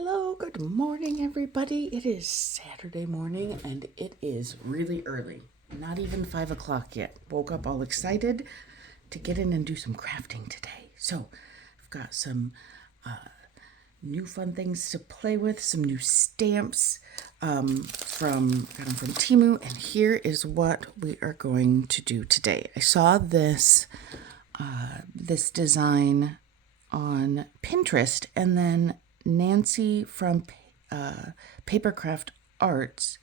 Hello, good morning, everybody. It is Saturday morning and it is really early. Not even 5 o'clock yet. Woke up all excited to get in and do some crafting today. So, I've got some new fun things to play with, some new stamps got them from Temu, and here is what we are going to do today. I saw this design on Pinterest, and then Nancy from Papercraft Arts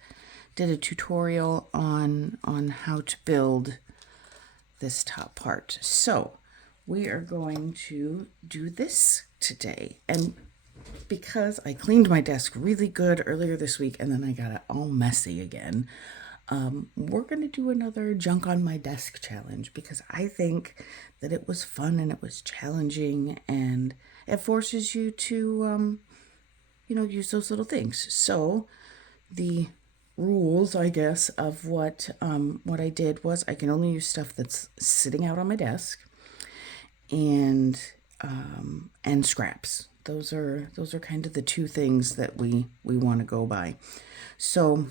did a tutorial on how to build this top part. So we are going to do this today. And because I cleaned my desk really good earlier this week and then I got it all messy again, we're going to do another junk on my desk challenge because I think that it was fun and it was challenging and it forces you to, use those little things. So the rules, I guess, of what I did was I can only use stuff that's sitting out on my desk and scraps. Those are kind of the two things that we want to go by. So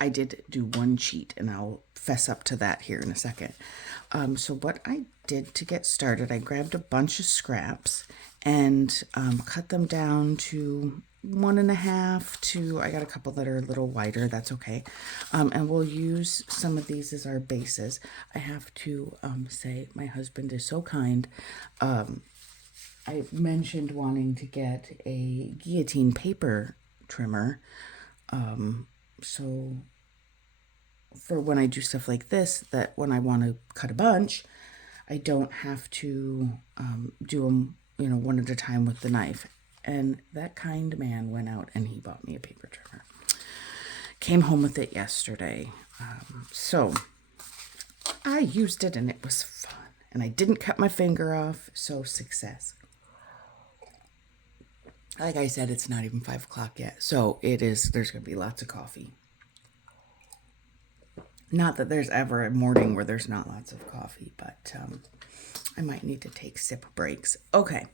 I did do one cheat, and I'll fess up to that here in a second. So what I did to get started, I grabbed a bunch of scraps and cut them down to 1.5 to, I got a couple that are a little wider, that's okay. And we'll use some of these as our bases. I have to say my husband is so kind. I mentioned wanting to get a guillotine paper trimmer. So for when I do stuff like this, that when I want to cut a bunch, I don't have to do them, one at a time with the knife. And that kind man went out and he bought me a paper trimmer. Came home with it yesterday. So I used it and it was fun. And I didn't cut my finger off, so success. Like I said, it's not even 5 o'clock yet, so there's going to be lots of coffee. Not that there's ever a morning where there's not lots of coffee, but I might need to take sip breaks. Okay,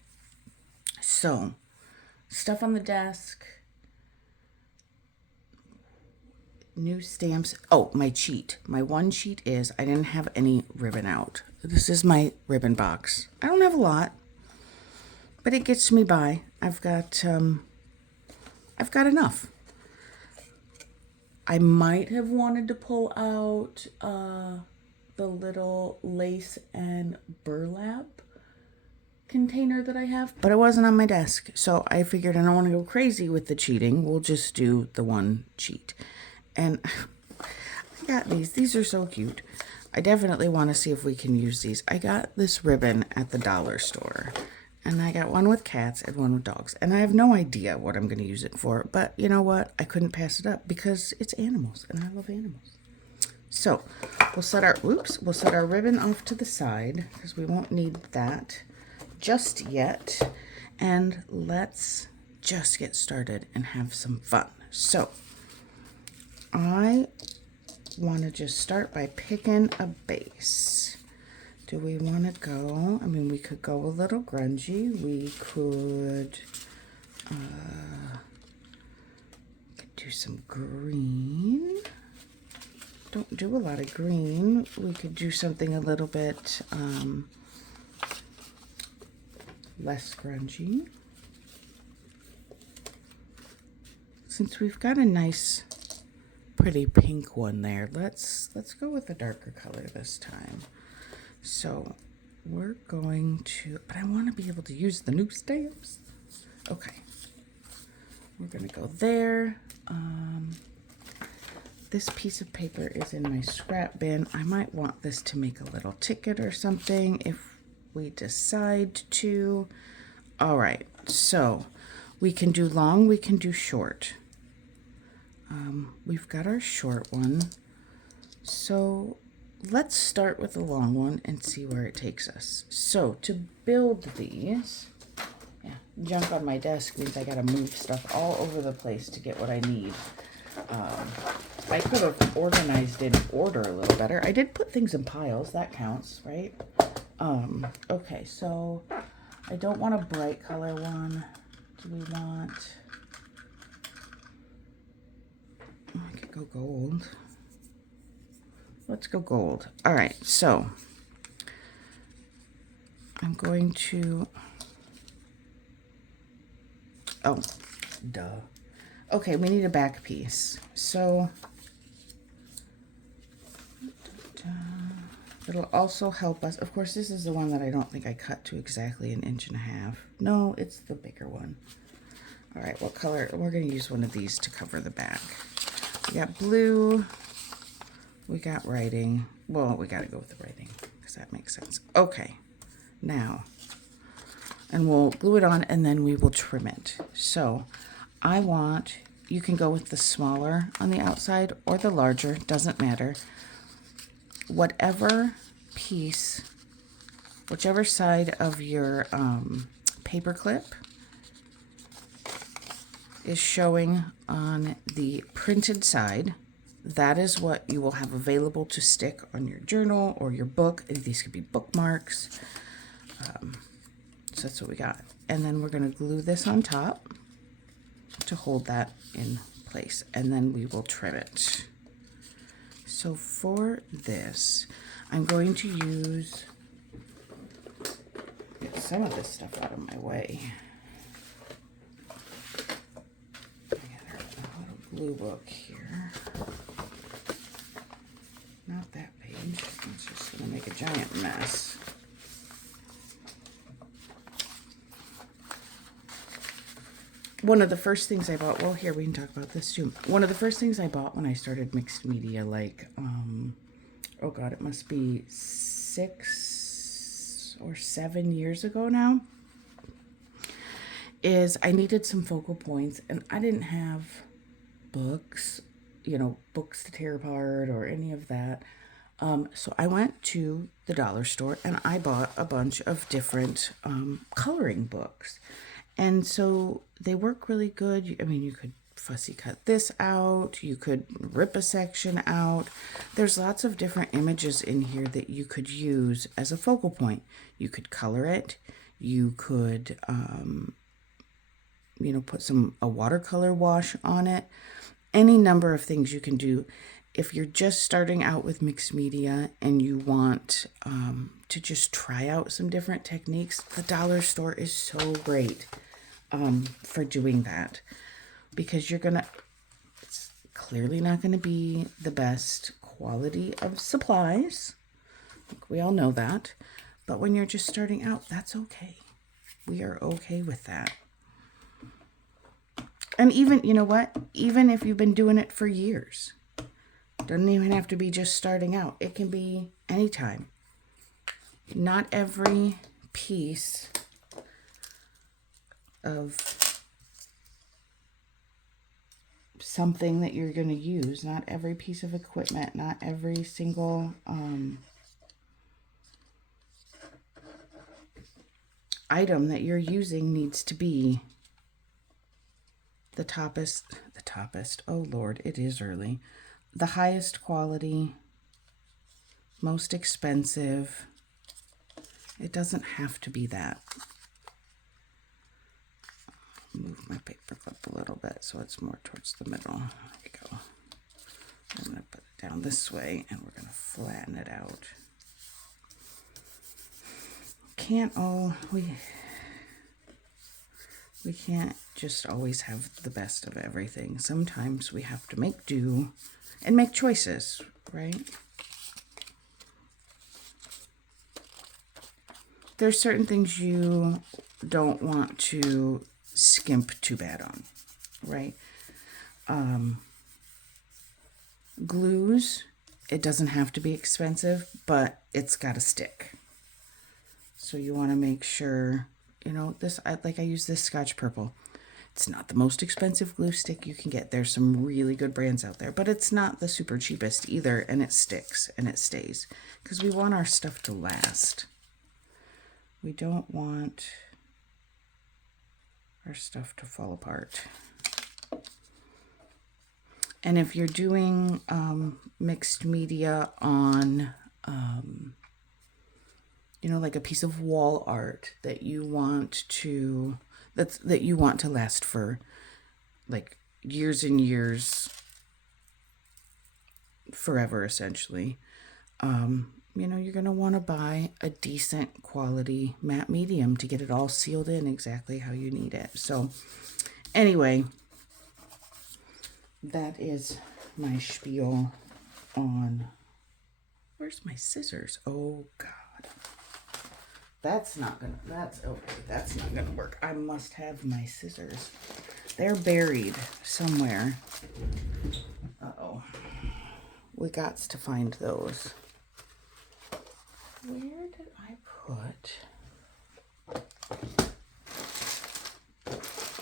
so stuff on the desk, new stamps. Oh, my cheat. My one cheat is I didn't have any ribbon out. This is my ribbon box. I don't have a lot, but it gets me by. I've got enough. I might have wanted to pull out the little lace and burlap container that I have, but it wasn't on my desk. So I figured I don't want to go crazy with the cheating. We'll just do the one cheat. And I got these. These are so cute. I definitely want to see if we can use these. I got this ribbon at the dollar store. And I got one with cats and one with dogs. And I have no idea what I'm going to use it for. But you know what? I couldn't pass it up because it's animals. And I love animals. So we'll set our ribbon off to the side because we won't need that just yet. And let's just get started and have some fun. So I want to just start by picking a base. Do we want to go? I mean, we could go a little grungy. We could do some green. Don't do a lot of green. We could do something a little bit less grungy. Since we've got a nice, pretty pink one there, let's go with a darker color this time. So we're going to, but I want to be able to use the new stamps. Okay, we're going to go there. This piece of paper is in my scrap bin. I might want this to make a little ticket or something if we decide to. All right, so we can do long, we can do short. We've got our short one. So let's start with the long one and see where it takes us. So to build these, junk on my desk means I gotta move stuff all over the place to get what I need. I could have organized in order a little better. I did put things in piles, that counts, right? Okay, so I don't want a bright color one. do we want? Oh, I could go gold. Let's go gold. All right, so I'm going to, oh, duh. Okay, we need a back piece. So it'll also help us. Of course, this is the one that I don't think I cut to exactly 1.5 inches. No, it's the bigger one. All right, what color? We're going to use one of these to cover the back. We got blue. We got writing. Well, we got to go with the writing because that makes sense. Okay, now, and we'll glue it on and then we will trim it. So I want, you can go with the smaller on the outside or the larger, doesn't matter. Whatever piece, whichever side of your paper clip is showing on the printed side, that is what you will have available to stick on your journal or your book. These could be bookmarks. So that's what we got. And then we're going to glue this on top to hold that in place. And then we will trim it. So for this, I'm going to use, get some of this stuff out of my way. I got our little glue book here. Not that page. It's just going to make a giant mess. One of the first things I bought, well, here, we can talk about this too. One of the first things I bought when I started mixed media, like, oh God, it must be 6 or 7 years ago now, is I needed some focal points and I didn't have books, you know, books to tear apart or any of that. So I went to the dollar store and I bought a bunch of different coloring books. And so they work really good. I mean, you could fussy cut this out. You could rip a section out. There's lots of different images in here that you could use as a focal point. You could color it. You could, you know, put a watercolor wash on it. Any number of things you can do. If you're just starting out with mixed media and you want to just try out some different techniques, the dollar store is so great for doing that, because it's clearly not gonna be the best quality of supplies. We all know that. But when you're just starting out, that's okay. We are okay with that. And even, you know what? Even if you've been doing it for years, doesn't even have to be just starting out. It can be anytime. Not every piece of something that you're going to use, not every piece of equipment, not every single item that you're using needs to be the toppest, oh Lord, it is early, the highest quality, most expensive. It doesn't have to be that. Move my paper clip a little bit so it's more towards the middle. There you go. I'm going to put it down this way and we're going to flatten it out. We can't just always have the best of everything. Sometimes we have to make do and make choices, right? There's certain things you don't want to skimp too bad on, right? Glues, it doesn't have to be expensive, but it's got to stick. So you want to make sure, you know, I use this Scotch Purple. It's not the most expensive glue stick you can get. There's some really good brands out there, but it's not the super cheapest either, and it sticks and it stays because we want our stuff to last. We don't want our stuff to fall apart. And if you're doing mixed media on, you know, like a piece of wall art that you want to, that you want to last for like years and years, forever essentially. You know, you're going to want to buy a decent quality matte medium to get it all sealed in exactly how you need it. So anyway, that is my spiel on, where's my scissors? Oh God, that's not gonna work. I must have my scissors. They're buried somewhere. Uh-oh, we got to find those. Where did I put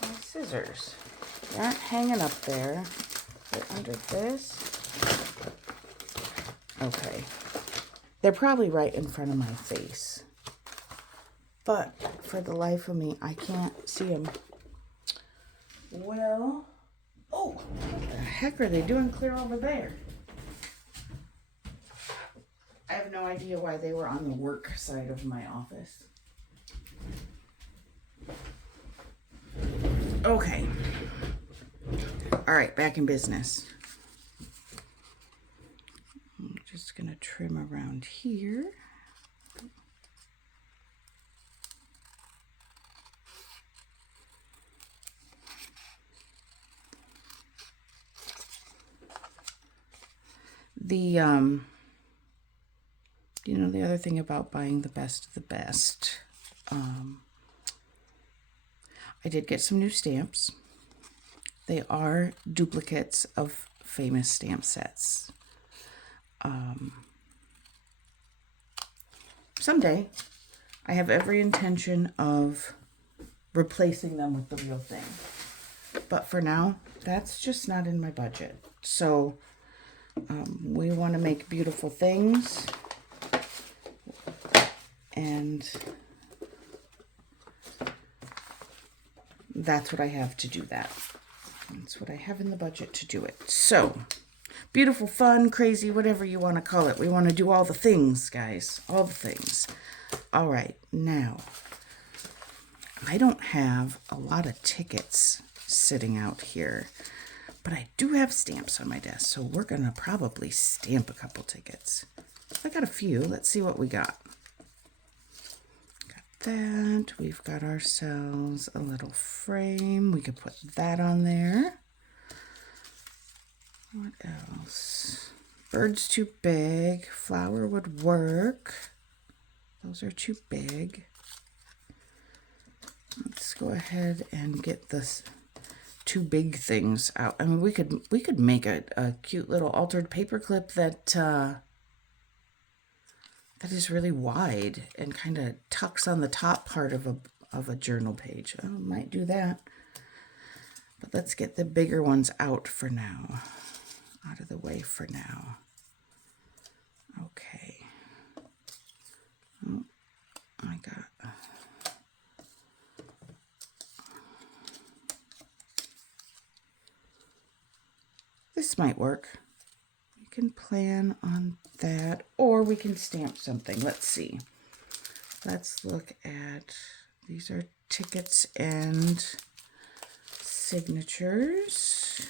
my scissors? They aren't hanging up there. They're under this. Okay. They're probably right in front of my face. But for the life of me, I can't see them. Well, oh, what the heck are they doing clear over there? I have no idea why they were on the work side of my office. Okay. All right, back in business. I'm just going to trim around here. You know, the other thing about buying the best of the best, I did get some new stamps. They are duplicates of famous stamp sets. Someday, I have every intention of replacing them with the real thing. But for now, that's just not in my budget. So, we want to make beautiful things. And that's what I have to do that. That's what I have in the budget to do it. So, beautiful, fun, crazy, whatever you want to call it. We want to do all the things, guys. All the things. All right, now, I don't have a lot of tickets sitting out here, but I do have stamps on my desk, so we're going to probably stamp a couple tickets. I got a few. Let's see what we got. That we've got ourselves a little frame. We could put that on there. What else? Bird's too big. Flower would work. Those are too big. Let's go ahead and get this two big things out. I mean, we could make a cute little altered paperclip that that is really wide and kind of tucks on the top part of a journal page. I might do that. But let's get the bigger ones out for now. Out of the way for now. Okay. Oh, I got... This might work. We can plan on that, or we can stamp something. Let's see. Let's look at, these are tickets and signatures.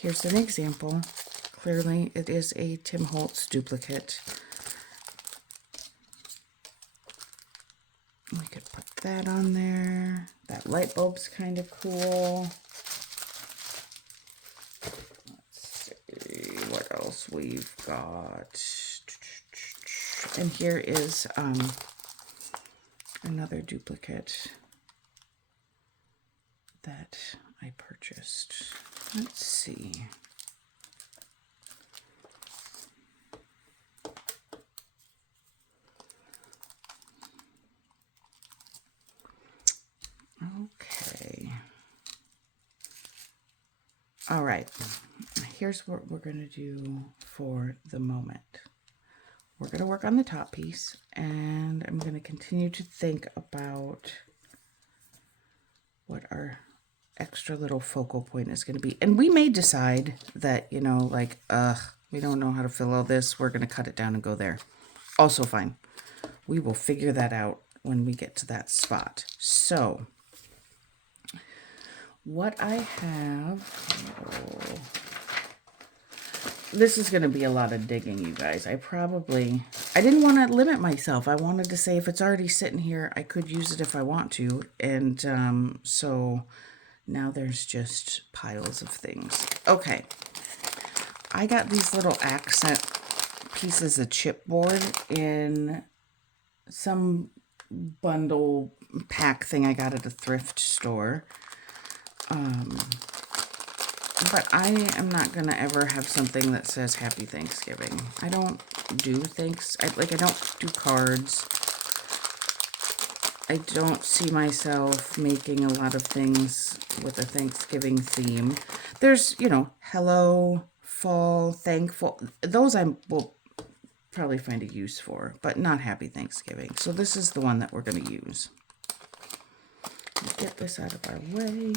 Here's an example. Clearly, it is a Tim Holtz duplicate. We could put that on there. That light bulb's kind of cool. What else we've got. And here is another duplicate that I purchased. Let's see. Okay. All right. Here's what we're going to do for the moment. We're going to work on the top piece, and I'm going to continue to think about what our extra little focal point is going to be. And we may decide that, you know, like, we don't know how to fill all this. We're going to cut it down and go there. Also fine. We will figure that out when we get to that spot. So, what I have, oh, this is going to be a lot of digging, you guys. I didn't want to limit myself. I wanted to say if it's already sitting here, I could use it if I want to. And so now there's just piles of things. Okay. I got these little accent pieces of chipboard in some bundle pack thing I got at a thrift store. But I am not going to ever have something that says Happy Thanksgiving. I don't do I don't do cards. I don't see myself making a lot of things with a Thanksgiving theme. There's, hello, fall, thankful. Those I will probably find a use for, but not Happy Thanksgiving. So this is the one that we're going to use. Get this out of our way.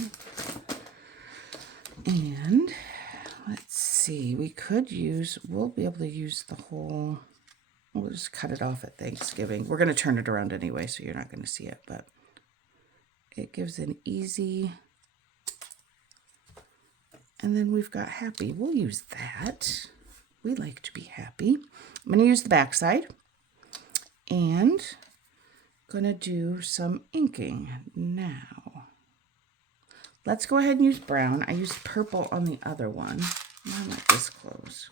And let's see, we'll be able to use the whole, we'll just cut it off at Thanksgiving. We're going to turn it around anyway, so you're not going to see it, but it gives an easy, and then we've got happy. We'll use that. We like to be happy. I'm going to use the back side and going to do some inking now. Let's go ahead and use brown. I used purple on the other one. I'm not this close.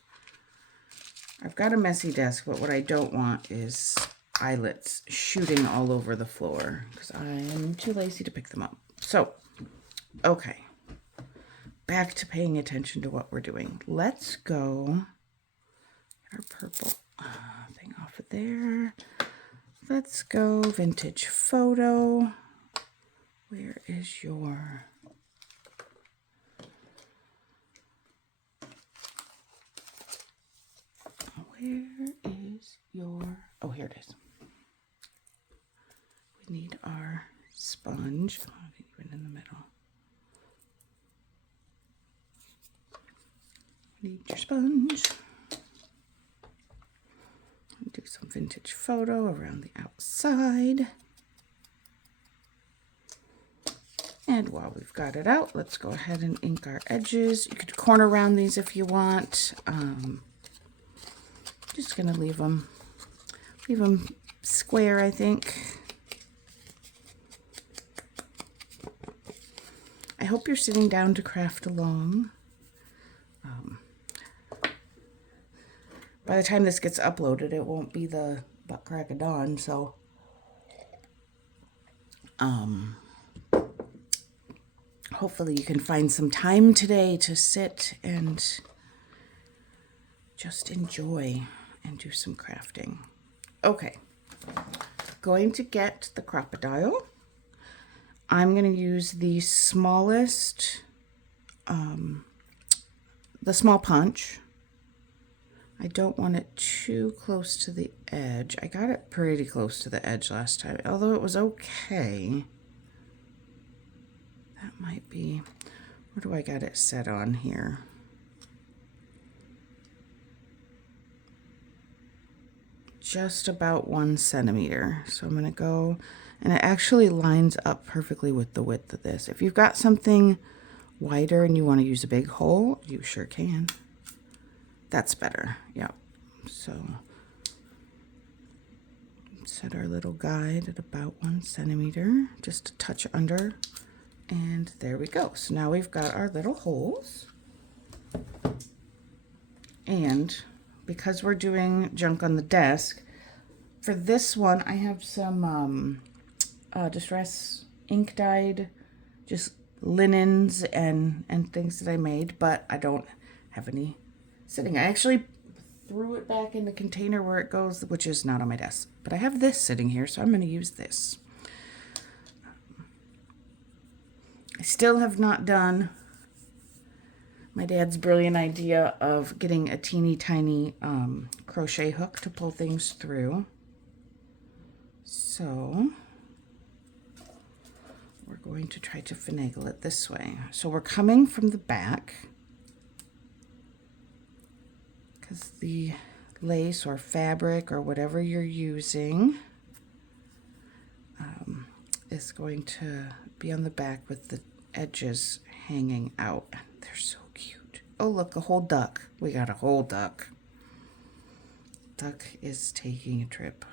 I've got a messy desk, but what I don't want is eyelets shooting all over the floor because I am too lazy to pick them up. So, okay. Back to paying attention to what we're doing. Let's go get our purple thing off of there. Let's go vintage photo. Where is your... Where is your... Oh, here it is. We need our sponge. Oh, I think even in the middle. We need your sponge. Do some vintage photo around the outside. And while we've got it out, let's go ahead and ink our edges. You could corner round these if you want. Just gonna leave them square, I think. I hope you're sitting down to craft along. By the time this gets uploaded, it won't be the butt crack of dawn, so hopefully you can find some time today to sit and just enjoy and do some crafting. Okay, going to get the crocodile. I'm going to use the smallest, the small punch. I don't want it too close to the edge. I got it pretty close to the edge last time, although it was okay. That might be, where do I got it set on here? Just about 1 centimeter. So I'm going to go, and it actually lines up perfectly with the width of this. If you've got something wider and you want to use a big hole, you sure can. That's better. Yep. So set our little guide at about 1 centimeter, just a touch under, and there we go. So now we've got our little holes. And because we're doing junk on the desk, for this one I have some distress ink dyed, just linens and things that I made, but I don't have any sitting. I actually threw it back in the container where it goes, which is not on my desk, but I have this sitting here, so I'm going to use this. I still have not done my dad's brilliant idea of getting a teeny tiny crochet hook to pull things through. So we're going to try to finagle it this way. So we're coming from the back, because the lace or fabric or whatever you're using is going to be on the back with the edges hanging out. They're so cute. Oh, look, a whole duck. We got a whole duck. Duck is taking a trip,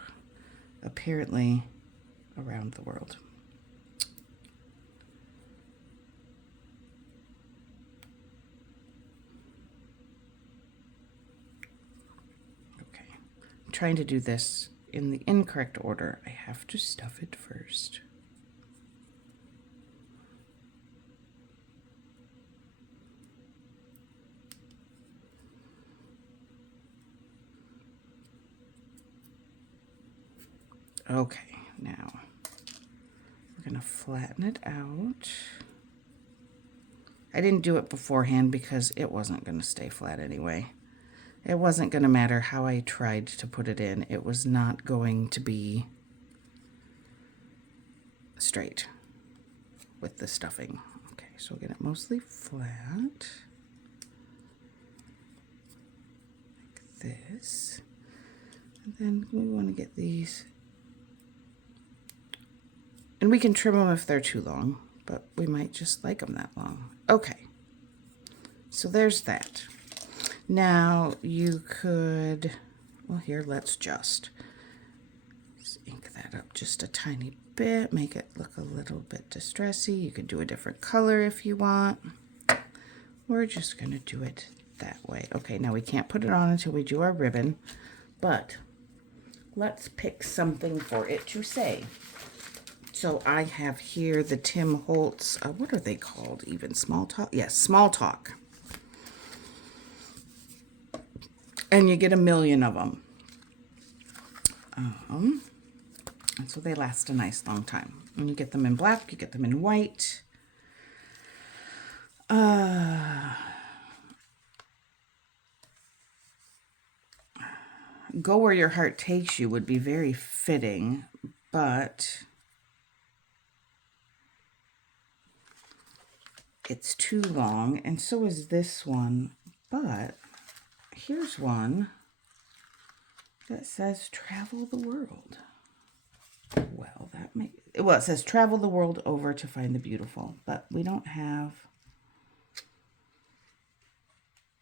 apparently around the world. Okay, I'm trying to do this in the incorrect order. I have to stuff it first. Okay, now we're gonna flatten it out. I didn't do it beforehand because it wasn't gonna stay flat anyway. It wasn't gonna matter how I tried to put it in. It was not going to be straight with the stuffing. Okay, so we'll get it mostly flat. Like this. And then we wanna get these. And we can trim them if they're too long, but we might just like them that long. Okay, so there's that. Now you could, well here, let's just ink that up just a tiny bit, make it look a little bit distressy. You could do a different color if you want. We're just gonna do it that way. Okay, now we can't put it on until we do our ribbon, but let's pick something for it to say. So I have here the Tim Holtz, what are they called even? Small Talk? Yes, Small Talk. And you get 1,000,000 of them. And so they last a nice long time. And you get them in black, you get them in white. Go Where Your Heart Takes You would be very fitting, but it's too long, and so is this one. But here's one that says Travel the World. Well, it says Travel the World Over to Find the Beautiful, but we don't have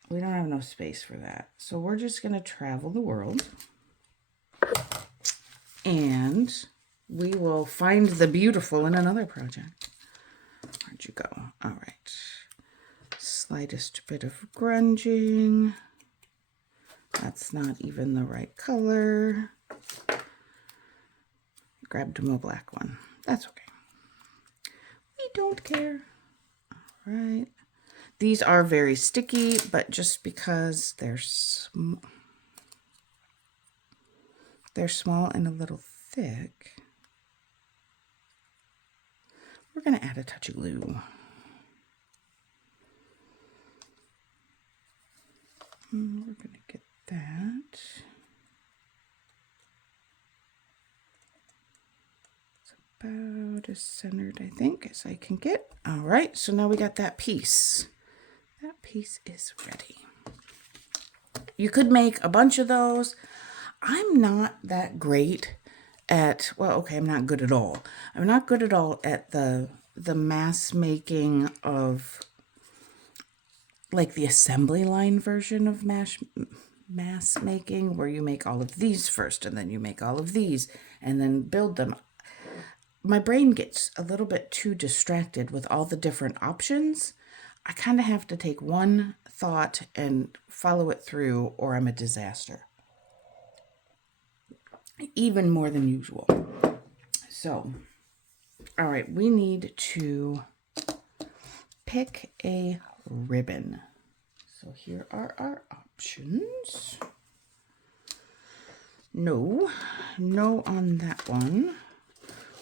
no space for that. So we're just going to travel the world, and we will find the beautiful in another project. Where'd you go? All right. Slightest bit of grunging. That's not even the right color. Grabbed him a black one. That's okay. We don't care. All right. These are very sticky, but just because they're small and a little thick, we're going to add a touch of glue. And we're going to get that. It's about as centered, I think, as I can get. All right, so now we got that piece. That piece is ready. You could make a bunch of those. I'm not that great at, well, okay, I'm not good at all. I'm not good at all at the mass making of, like the assembly line version of mass making, where you make all of these first and then you make all of these and then build them. My brain gets a little bit too distracted with all the different options. I kind of have to take one thought and follow it through, or I'm a disaster. Even more than usual. So, all right, we need to pick a ribbon. So here are our options. No on that one.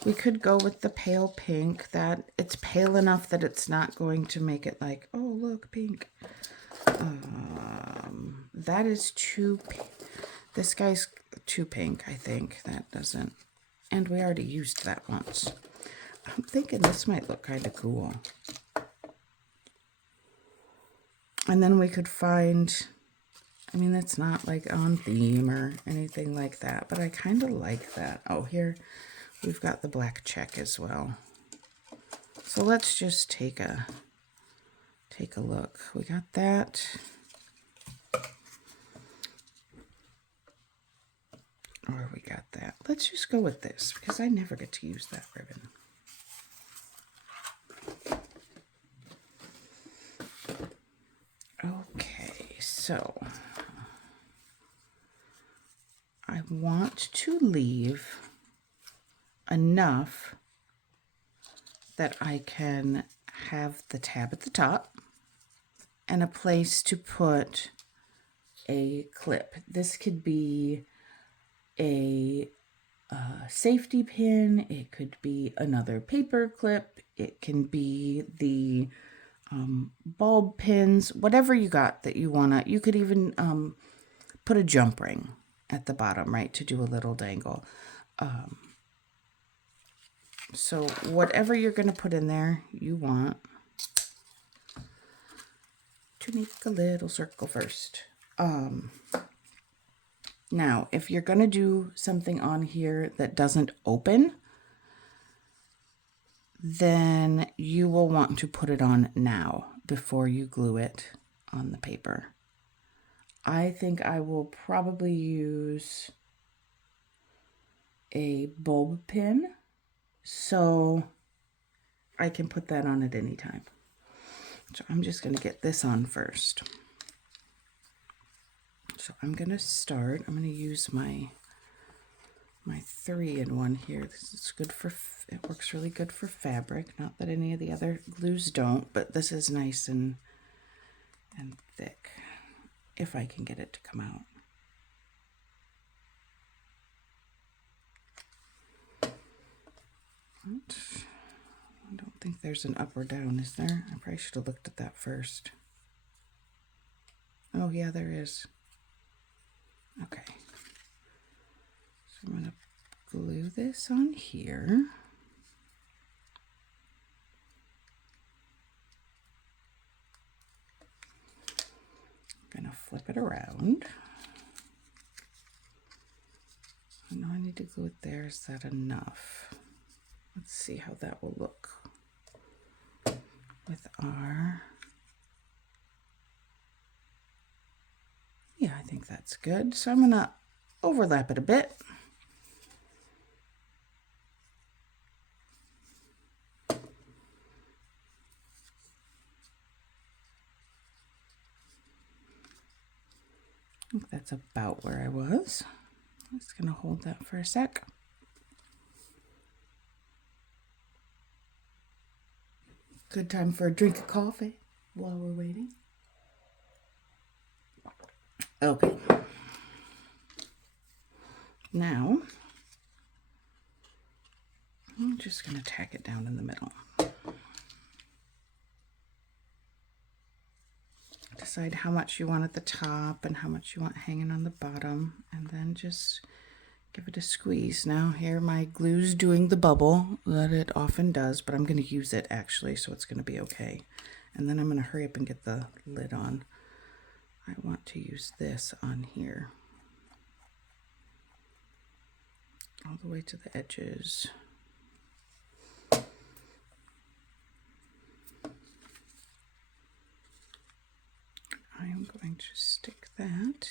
We could go with the pale pink. That it's pale enough that it's not going to make it like, oh, look, pink. That is too pink. This guy's too pink, I think. That doesn't. And we already used that once. I'm thinking this might look kind of cool. And then we could find, I mean, it's not like on theme or anything like that, but I kind of like that. Oh, here we've got the black check as well. So let's just take a look. We got that. Or we got that. Let's just go with this because I never get to use that ribbon. Okay, so I want to leave enough that I can have the tab at the top and a place to put a clip. This could be a safety pin, it could be another paper clip, it can be the bulb pins, whatever you got that you wanna. You could even put a jump ring at the bottom, right, to do a little dangle. So whatever you're gonna put in there, you want to make a little circle first. Now, if you're gonna do something on here that doesn't open, then you will want to put it on now before you glue it on the paper. I think I will probably use a bulb pin so I can put that on at any time. So I'm just going to get this on first. So I'm going to start, I'm going to use my 3-in-1 here. This is good for, it works really good for fabric. Not that any of the other glues don't, but this is nice and thick, if I can get it to come out. I don't think there's an up or down, is there? I probably should have looked at that first. Oh yeah, there is. Okay. So I'm going to glue this on here. I'm going to flip it around. I know I need to glue it there. Is that enough? Let's see how that will look with our... Yeah, I think that's good. So I'm going to overlap it a bit. I think that's about where I was. I'm just going to hold that for a sec. Good time for a drink of coffee while we're waiting. Okay. Now, I'm just going to tack it down in the middle. Decide how much you want at the top and how much you want hanging on the bottom, and then just give it a squeeze. Now here my glue's doing the bubble that it often does, but I'm going to use it actually, so it's going to be okay. And then I'm going to hurry up and get the lid on. I want to use this on here. All the way to the edges. I am going to stick that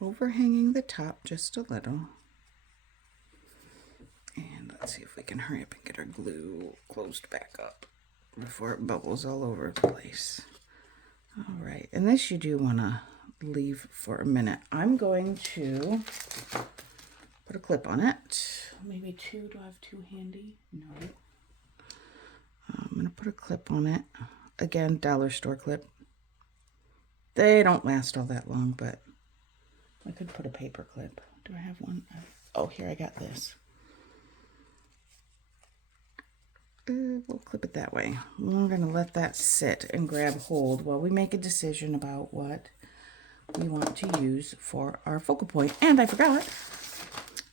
overhanging the top just a little. And let's see if we can hurry up and get our glue closed back up before it bubbles all over the place. All right, and this you do want to leave for a minute. I'm going to put a clip on it. Maybe two. Do I have two handy? No. I'm going to put a clip on it. Again, dollar store clip. They don't last all that long, but I could put a paper clip. Do I have one? Oh, here, I got this. We'll clip it that way. We're going to let that sit and grab hold while we make a decision about what we want to use for our focal point. And I forgot,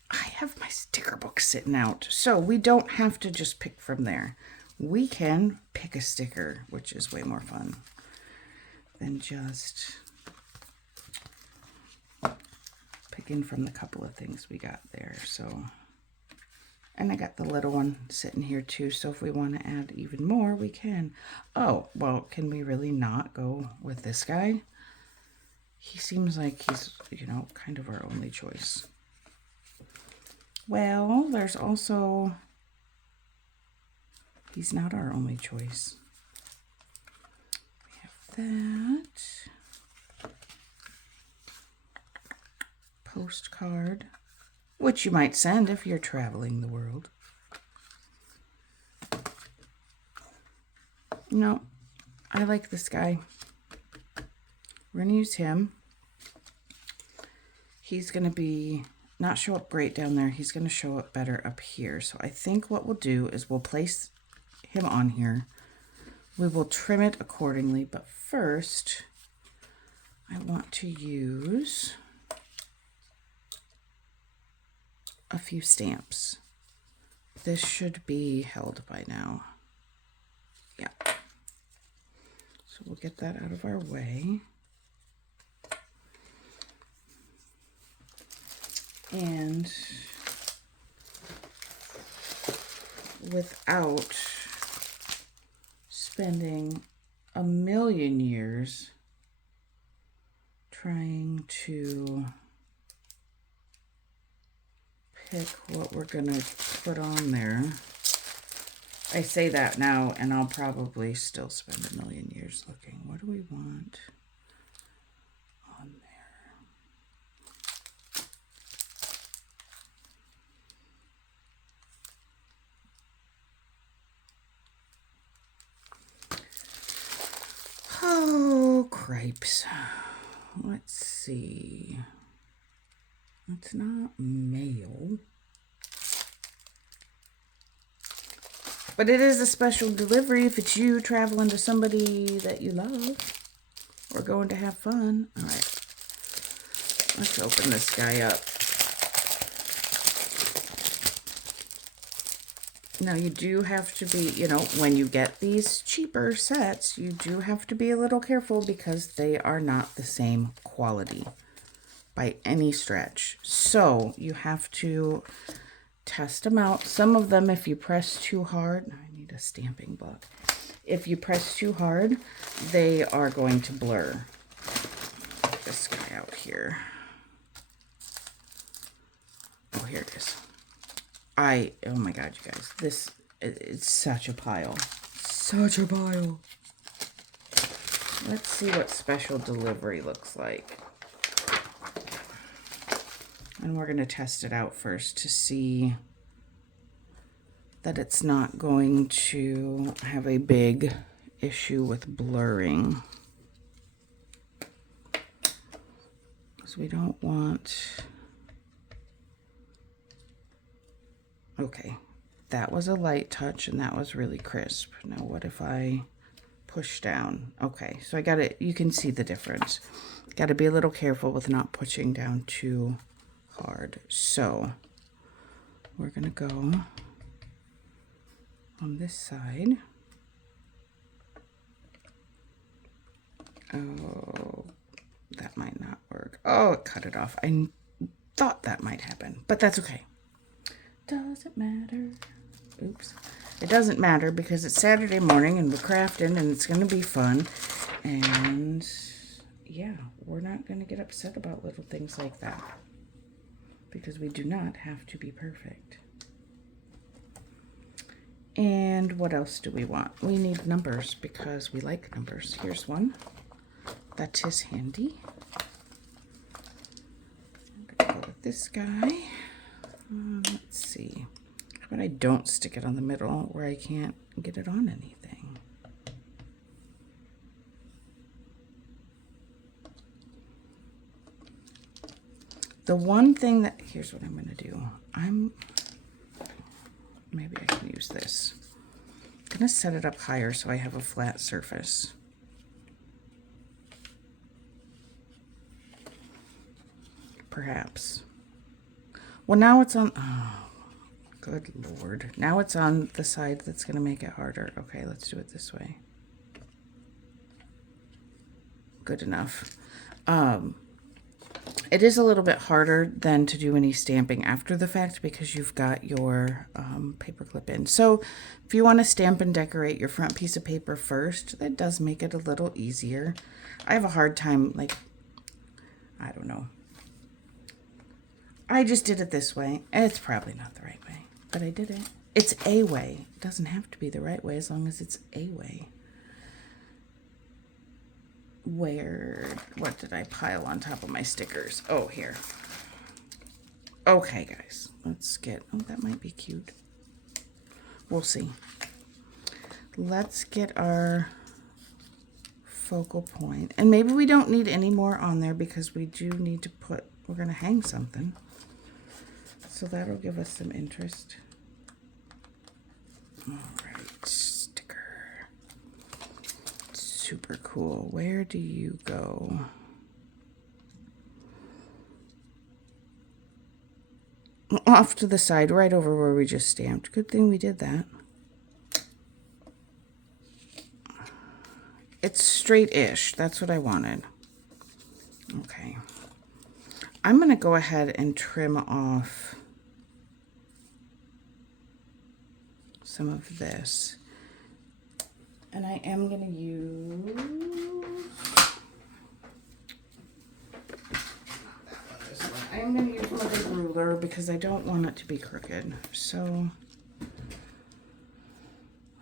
I have my sticker book sitting out, so we don't have to just pick from there. We can pick a sticker, which is way more fun than just picking from the couple of things we got there. So And I got the little one sitting here too, so if we want to add even more, we can. Oh, well, can we really not go with this guy? He seems like he's, you know, kind of our only choice. Well, there's also... He's not our only choice. We have that. Postcard, which you might send if you're traveling the world. No, I like this guy. We're going to use him. He's going to be, not show up great down there. He's going to show up better up here. So I think what we'll do is we'll place him on here. We will trim it accordingly, but first I want to use a few stamps. This should be held by now. Yeah. So we'll get that out of our way. And without spending a million years trying to pick what we're gonna put on there. I say that now and I'll probably still spend a million years looking. What do we want on there? Oh, cripes. Let's see. It's not mail. But it is a special delivery if it's you traveling to somebody that you love or going to have fun. All right. Let's open this guy up. Now you do have to be, you know, when you get these cheaper sets, you do have to be a little careful because they are not the same quality by any stretch. So you have to test them out. Some of them, if you press too hard, I need a stamping block. If you press too hard, they are going to blur. Get this guy out here. Oh, here it is. Oh my God, you guys, this it's such a pile. Such a pile. Let's see what special delivery looks like. And we're going to test it out first to see that it's not going to have a big issue with blurring. Because we don't want... Okay, that was a light touch and that was really crisp. Now what if I push down? Okay, so I got it. You can see the difference. Got to be a little careful with not pushing down too hard. So we're gonna go on this side. Oh, that might not work. Oh, it cut it off. I thought that might happen, but that's okay. Doesn't matter. Oops. It doesn't matter because it's Saturday morning and we're crafting and it's gonna be fun. And yeah, we're not gonna get upset about little things like that, because we do not have to be perfect. And what else do we want? We need numbers because we like numbers. Here's one. That is handy. I'm gonna go with this guy. Let's see. How about I don't stick it on the middle where I can't get it on anything? The one thing that, here's what I'm going to do. Maybe I can use this. I'm going to set it up higher so I have a flat surface. Perhaps. Well, now it's on, oh, good Lord. Now it's on the side that's going to make it harder. Okay, let's do it this way. Good enough. It is a little bit harder than to do any stamping after the fact because you've got your paper clip in. So if you want to stamp and decorate your front piece of paper first, that does make it a little easier. I have a hard time, like, I don't know. I just did it this way. It's probably not the right way, but I did it. It's a way. It doesn't have to be the right way as long as it's a way. What did I pile on top of my stickers? Oh, here. Okay, guys, let's get, oh, that might be cute. We'll see. Let's get our focal point. And maybe we don't need any more on there because we do need to put, we're going to hang something. So that'll give us some interest. All right, sticker. Super cool. Where do you go? Off to the side, right over where we just stamped. Good thing we did that. It's straight-ish. That's what I wanted. Okay. I'm going to go ahead and trim off some of this. And I am going to use... I'm going to use my big ruler because I don't want it to be crooked. So,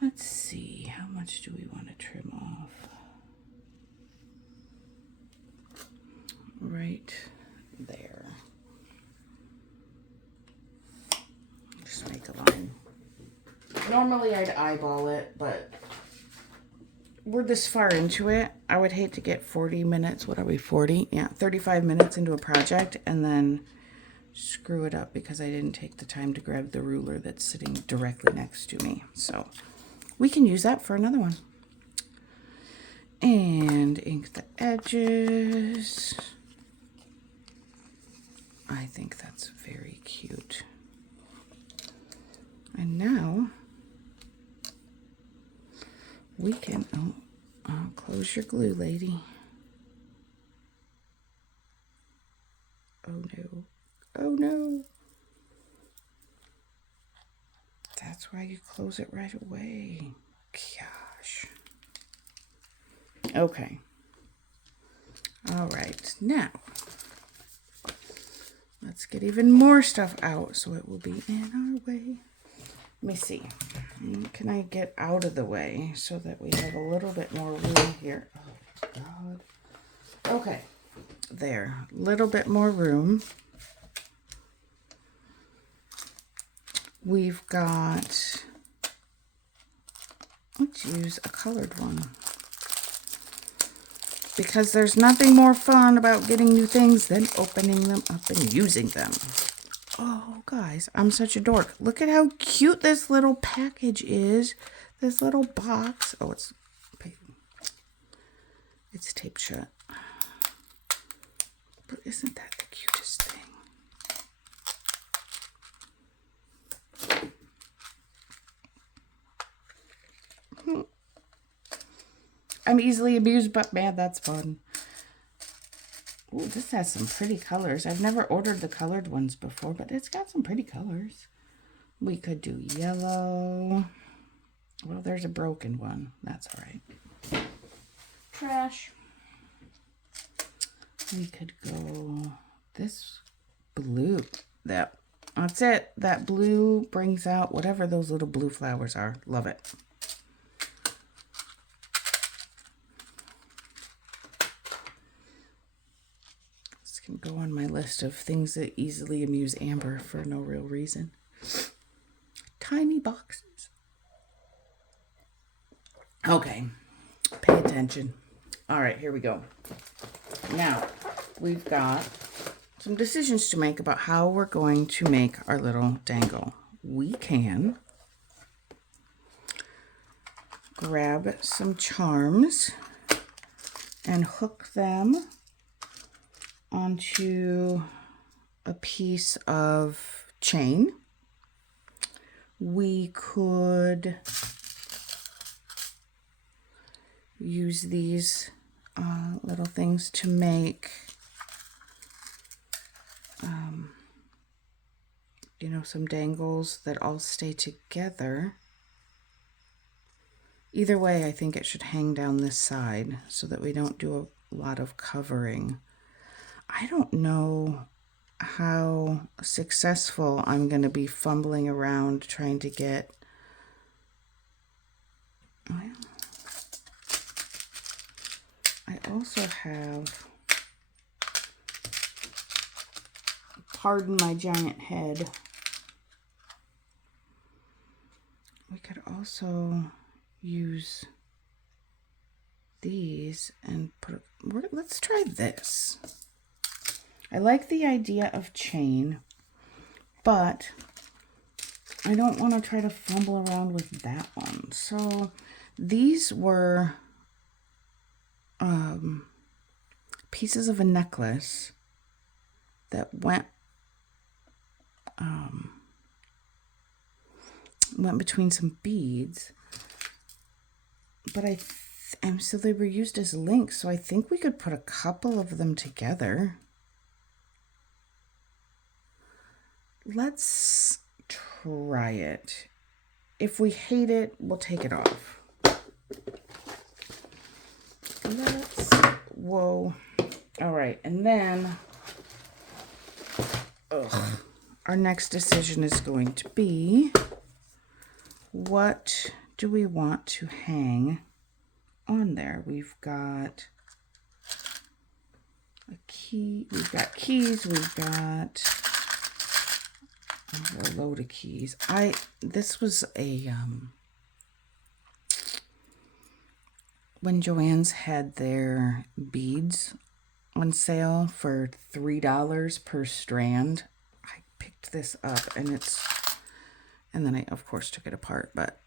let's see. How much do we want to trim off? Right there. Just make a line. Normally I'd eyeball it, but we're this far into it. I would hate to get 40 minutes. What are we, 40? Yeah, 35 minutes into a project and then screw it up because I didn't take the time to grab the ruler that's sitting directly next to me. So we can use that for another one. And ink the edges. I think that's very cute. And now we can, close your glue, lady. Oh no. Oh no. That's why you close it right away. Gosh. Okay. All right. Now, let's get even more stuff out so it will be in our way. Let me see. Can I get out of the way so that we have a little bit more room here? Oh, God. Okay. There. A little bit more room. We've got... Let's use a colored one. Because there's nothing more fun about getting new things than opening them up and using them. Oh, guys, I'm such a dork. Look at how cute this little package is. This little box. Oh, it's taped shut. But isn't that the cutest thing? I'm easily amused, but man, that's fun. Ooh, this has some pretty colors. I've never ordered the colored ones before, but it's got some pretty colors. We could do yellow. Well, there's a broken one. That's all right. Trash. We could go this blue. That's it. That blue brings out whatever those little blue flowers are. Love it. Can go on my list of things that easily amuse Amber for no real reason. Tiny boxes. Okay, pay attention. All right, here we go. Now, we've got some decisions to make about how we're going to make our little dangle. We can grab some charms and hook them onto a piece of chain. We could use these little things to make you know, some dangles that all stay together. Either way, I think it should hang down this side so that we don't do a lot of covering. I don't know how successful I'm going to be fumbling around trying to get... Well, I also have... Pardon my giant head. We could also use these and put... Let's try this. I like the idea of chain, but I don't want to try to fumble around with that one. So these were pieces of a necklace that went between some beads, but so they were used as links, so I think we could put a couple of them together. Let's try it. If we hate it, we'll take it off. Whoa. All right, and then our next decision is going to be, what do we want to hang on there? We've got a key, we've got keys, we've got a load of keys. This was a when Joann's had their beads on sale for $3 per strand, I picked this up, and then I of course took it apart, but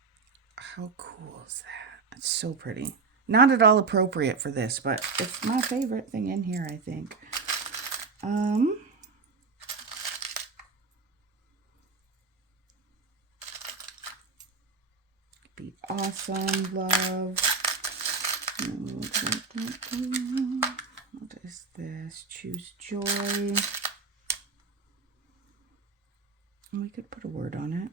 how cool is that? It's so pretty. Not at all appropriate for this, but it's my favorite thing in here, I think. Be awesome, love. What is this? Choose joy. And we could put a word on it.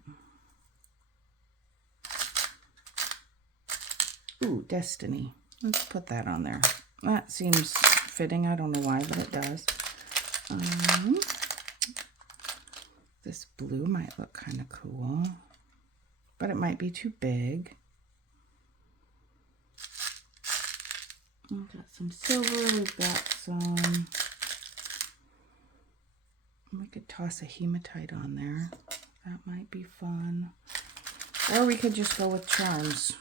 Ooh, destiny. Let's put that on there. That seems fitting. I don't know why, but it does. This blue might look kind of cool, but it might be too big. We've got some silver, we've got some... We could toss a hematite on there. That might be fun. Or we could just go with charms.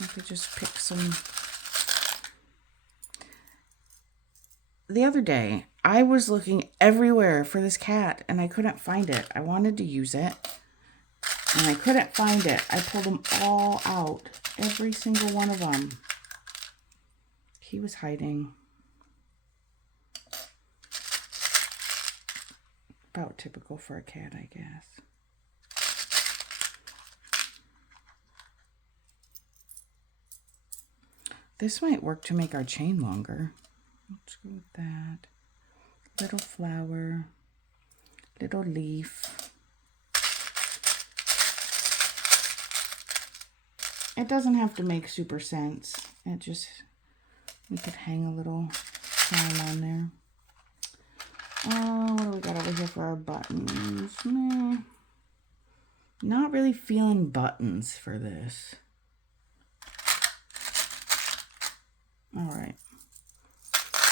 We could just pick some... The other day, I was looking everywhere for this cat, and I couldn't find it. I wanted to use it, and I couldn't find it. I pulled them all out. Every single one of them. He was hiding. About typical for a cat, I guess. This might work to make our chain longer. Let's go with that. Little flower, little leaf. It doesn't have to make super sense. It just... We could hang a little charm on there. What do we got over here for our buttons? Not really feeling buttons for this. All right.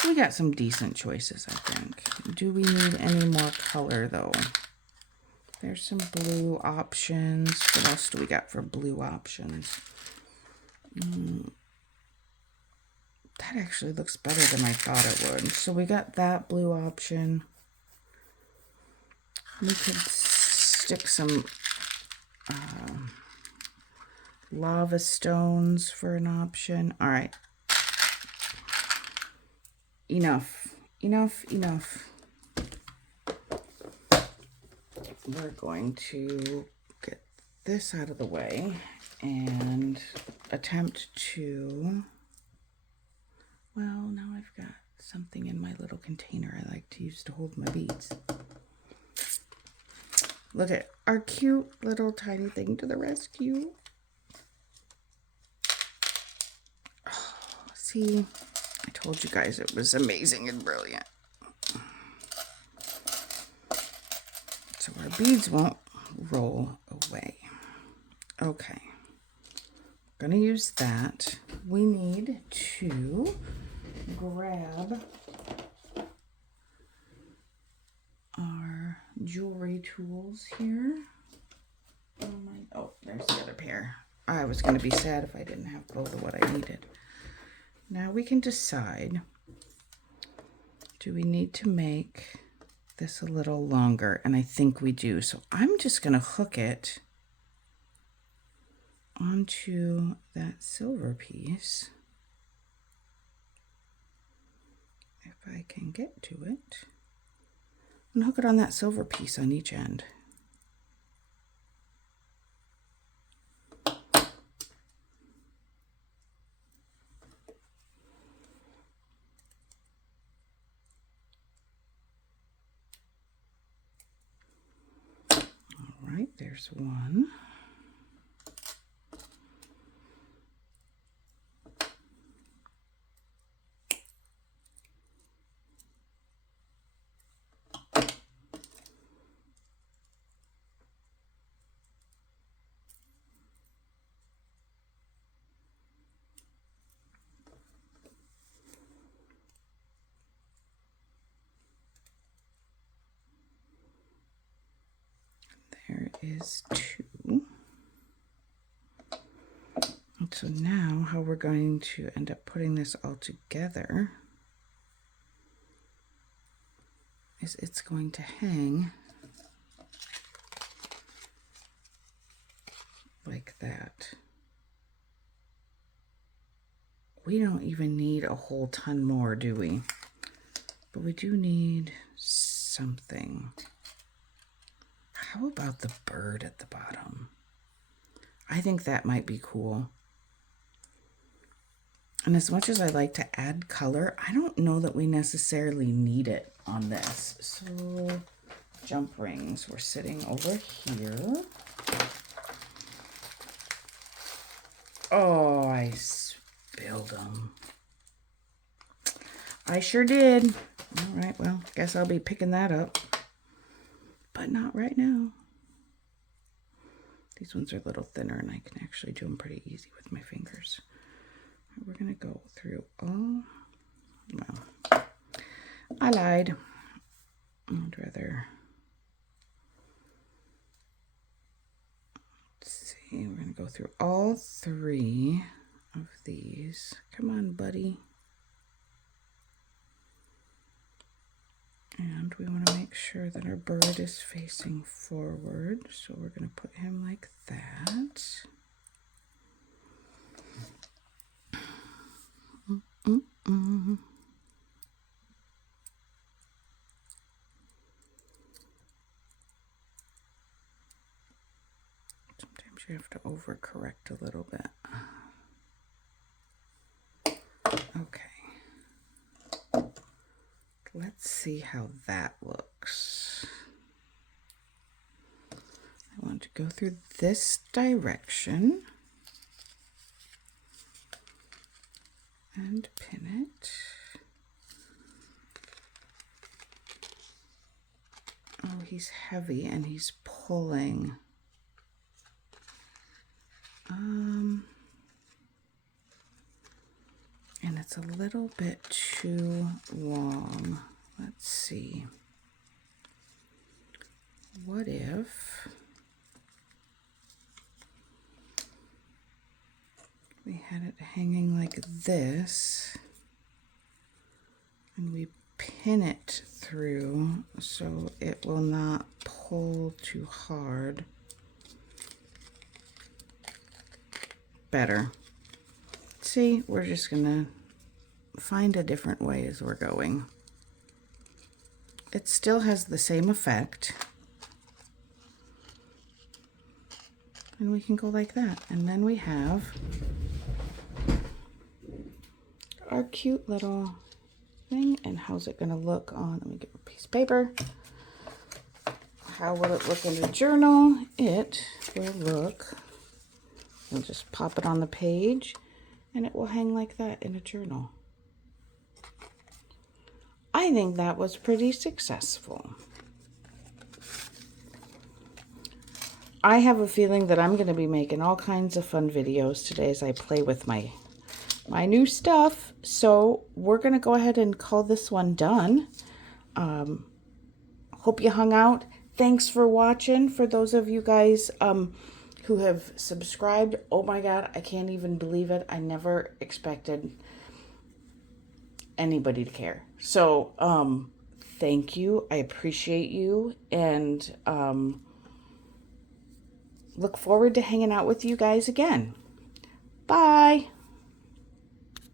We got some decent choices, I think. Do we need any more color, though? There's some blue options. What else do we got for blue options? That actually looks better than I thought it would. So we got that blue option. We could stick some lava stones for an option. All right. Enough. Enough, enough. We're going to get this out of the way and attempt to... Well, now I've got something in my little container I like to use to hold my beads. Look at our cute little tiny thing to the rescue. Oh, see, I told you guys it was amazing and brilliant. So our beads won't roll away. Okay, gonna use that. We need to grab our jewelry tools here. Oh, there's the other pair. I was going to be sad if I didn't have both of what I needed. Now we can decide, do we need to make this a little longer? And I think we do. So I'm just going to hook it onto that silver piece. If I can get to it. And hook it on that silver piece on each end. All right, there's one. There is two. And so now how we're going to end up putting this all together is it's going to hang like that. We don't even need a whole ton more, do we? But we do need something. How about the bird at the bottom? I think that might be cool. And as much as I like to add color, I don't know that we necessarily need it on this. So jump rings, we're sitting over here. Oh, I spilled them. I sure did. All right, well, guess I'll be picking that up. But not right now. These ones are a little thinner and I can actually do them pretty easy with my fingers. We're going to go through all, well, I lied. I'd rather, let's see, we're going to go through all three of these. Come on, buddy. And we want to make sure that our bird is facing forward. So we're going to put him like that. Sometimes you have to overcorrect a little bit. Okay. Let's see how that looks. I want to go through this direction and pin it. Oh, he's heavy and he's pulling. And it's a little bit too long. Let's see. What if we had it hanging like this and we pin it through so it will not pull too hard? Better. See, we're just gonna find a different way as we're going. It still has the same effect. And we can go like that. And then we have our cute little thing. And how's it going to look on, let me get a piece of paper. How will it look in the journal? It will look, we'll just pop it on the page and it will hang like that in a journal. I think that was pretty successful. I have a feeling that I'm going to be making all kinds of fun videos today as I play with my new stuff. So we're going to go ahead and call this one done. Hope you hung out. Thanks for watching. For those of you guys who have subscribed, oh my God, I can't even believe it. I never expected anybody to care. So thank you. I appreciate you, and look forward to hanging out with you guys again. Bye.